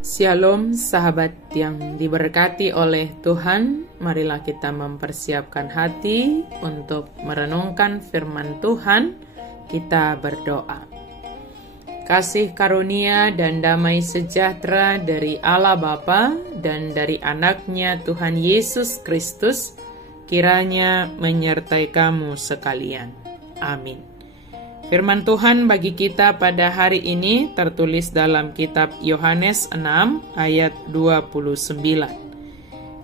Shalom sahabat yang diberkati oleh Tuhan, marilah kita mempersiapkan hati untuk merenungkan firman Tuhan. Kita berdoa. Kasih karunia dan damai sejahtera dari Allah Bapa dan dari anaknya Tuhan Yesus Kristus kiranya menyertai kamu sekalian. Amin. Firman Tuhan bagi kita pada hari ini tertulis dalam kitab Yohanes 6 ayat 29.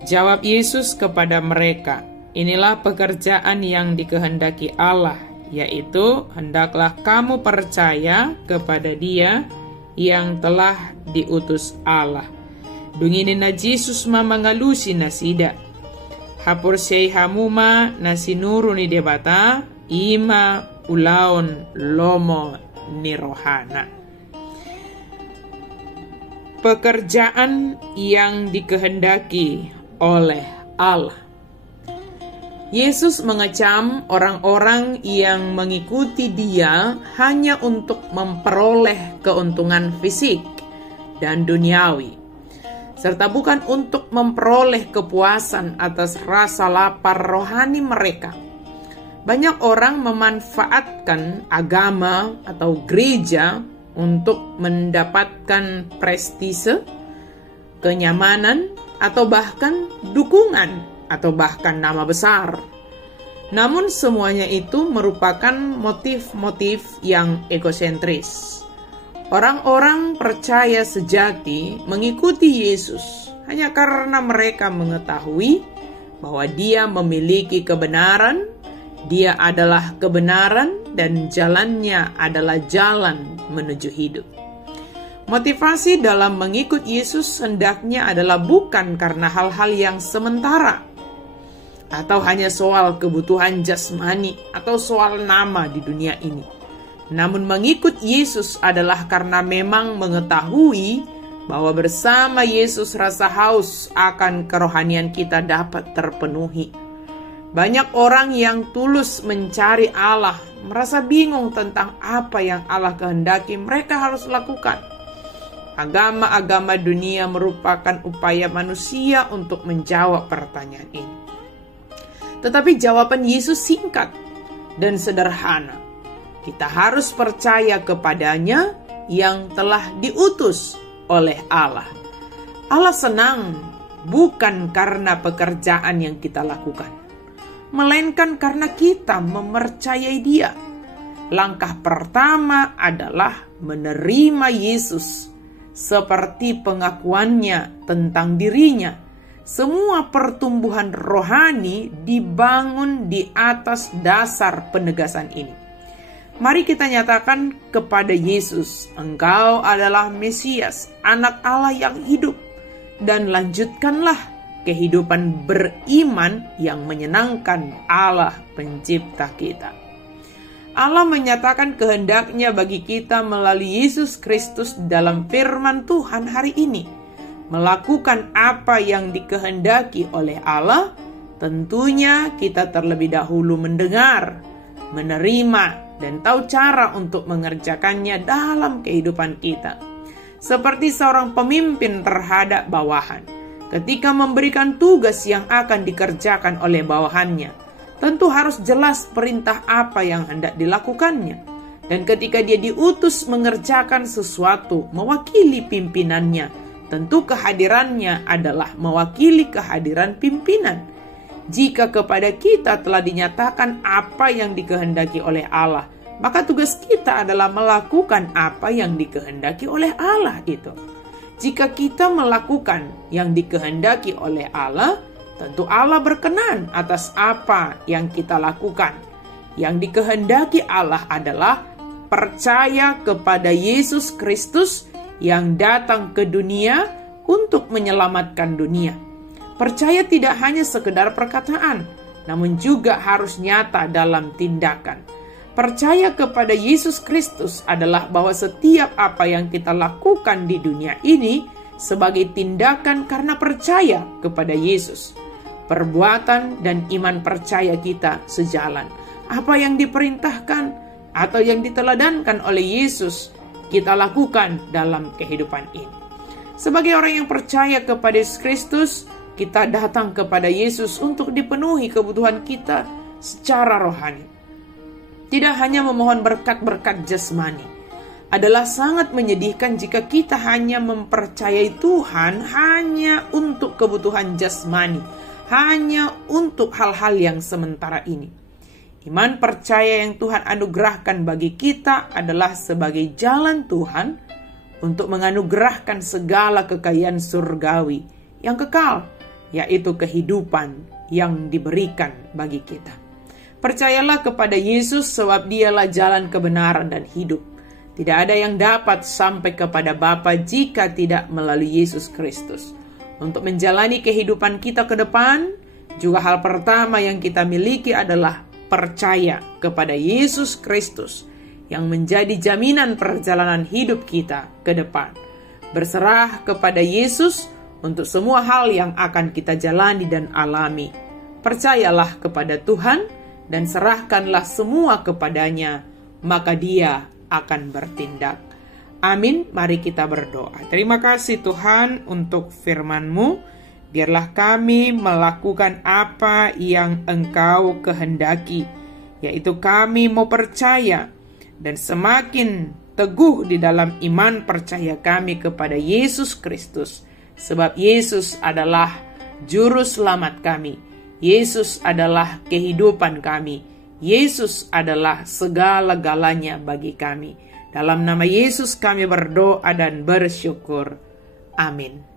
Jawab Yesus kepada mereka, inilah pekerjaan yang dikehendaki Allah, yaitu hendaklah kamu percaya kepada Dia yang telah diutus Allah. Dunginin na Jesus mamangalusi na sida. Hapur siya'y hamuma na sinuro ni debata, ima ulaon lomo nirohana. Pekerjaan yang dikehendaki oleh Allah. Yesus mengecam orang-orang yang mengikuti Dia hanya untuk memperoleh keuntungan fisik dan duniawi, serta bukan untuk memperoleh kepuasan atas rasa lapar rohani mereka. Banyak orang memanfaatkan agama atau gereja untuk mendapatkan prestise, kenyamanan, atau bahkan dukungan, atau bahkan nama besar. Namun semuanya itu merupakan motif-motif yang egosentris. Orang-orang percaya sejati mengikuti Yesus hanya karena mereka mengetahui bahwa Dia memiliki kebenaran, Dia adalah kebenaran dan jalannya adalah jalan menuju hidup. Motivasi dalam mengikut Yesus hendaknya adalah bukan karena hal-hal yang sementara, atau hanya soal kebutuhan jasmani atau soal nama di dunia ini. Namun mengikut Yesus adalah karena memang mengetahui bahwa bersama Yesus rasa haus akan kerohanian kita dapat terpenuhi. Banyak orang yang tulus mencari Allah merasa bingung tentang apa yang Allah kehendaki mereka harus lakukan. Agama-agama dunia merupakan upaya manusia untuk menjawab pertanyaan ini. Tetapi jawaban Yesus singkat dan sederhana. Kita harus percaya kepadanya yang telah diutus oleh Allah. Allah senang bukan karena pekerjaan yang kita lakukan, melainkan karena kita mempercayai Dia. Langkah pertama adalah menerima Yesus seperti pengakuannya tentang dirinya. Semua pertumbuhan rohani dibangun di atas dasar penegasan ini. Mari kita nyatakan kepada Yesus, Engkau adalah Mesias, Anak Allah yang hidup, dan lanjutkanlah kehidupan beriman yang menyenangkan Allah pencipta kita. Allah menyatakan kehendaknya bagi kita melalui Yesus Kristus dalam firman Tuhan hari ini. Melakukan apa yang dikehendaki oleh Allah, tentunya kita terlebih dahulu mendengar, menerima, dan tahu cara untuk mengerjakannya dalam kehidupan kita. Seperti seorang pemimpin terhadap bawahan. Ketika memberikan tugas yang akan dikerjakan oleh bawahannya, tentu harus jelas perintah apa yang hendak dilakukannya. Dan ketika dia diutus mengerjakan sesuatu mewakili pimpinannya, tentu kehadirannya adalah mewakili kehadiran pimpinan. Jika kepada kita telah dinyatakan apa yang dikehendaki oleh Allah, maka tugas kita adalah melakukan apa yang dikehendaki oleh Allah itu. Jika kita melakukan yang dikehendaki oleh Allah, tentu Allah berkenan atas apa yang kita lakukan. Yang dikehendaki Allah adalah percaya kepada Yesus Kristus yang datang ke dunia untuk menyelamatkan dunia. Percaya tidak hanya sekedar perkataan, namun juga harus nyata dalam tindakan. Percaya kepada Yesus Kristus adalah bahwa setiap apa yang kita lakukan di dunia ini sebagai tindakan karena percaya kepada Yesus. Perbuatan dan iman percaya kita sejalan. Apa yang diperintahkan atau yang diteladankan oleh Yesus kita lakukan dalam kehidupan ini. Sebagai orang yang percaya kepada Yesus Kristus, kita datang kepada Yesus untuk dipenuhi kebutuhan kita secara rohani. Tidak hanya memohon berkat-berkat jasmani. Adalah sangat menyedihkan jika kita hanya mempercayai Tuhan hanya untuk kebutuhan jasmani, hanya untuk hal-hal yang sementara ini. Iman percaya yang Tuhan anugerahkan bagi kita adalah sebagai jalan Tuhan untuk menganugerahkan segala kekayaan surgawi yang kekal, yaitu kehidupan yang diberikan bagi kita. Percayalah kepada Yesus sebab Dialah jalan kebenaran dan hidup. Tidak ada yang dapat sampai kepada Bapa jika tidak melalui Yesus Kristus. Untuk menjalani kehidupan kita ke depan, juga hal pertama yang kita miliki adalah percaya kepada Yesus Kristus yang menjadi jaminan perjalanan hidup kita ke depan. Berserah kepada Yesus untuk semua hal yang akan kita jalani dan alami. Percayalah kepada Tuhan dan serahkanlah semua kepadanya, maka Dia akan bertindak. Amin. Mari kita berdoa. Terima kasih Tuhan untuk firman-Mu. Biarlah kami melakukan apa yang Engkau kehendaki, yaitu kami mau percaya dan semakin teguh di dalam iman percaya kami kepada Yesus Kristus. Sebab Yesus adalah juru selamat kami. Yesus adalah kehidupan kami. Yesus adalah segala-galanya bagi kami. Dalam nama Yesus kami berdoa dan bersyukur. Amin.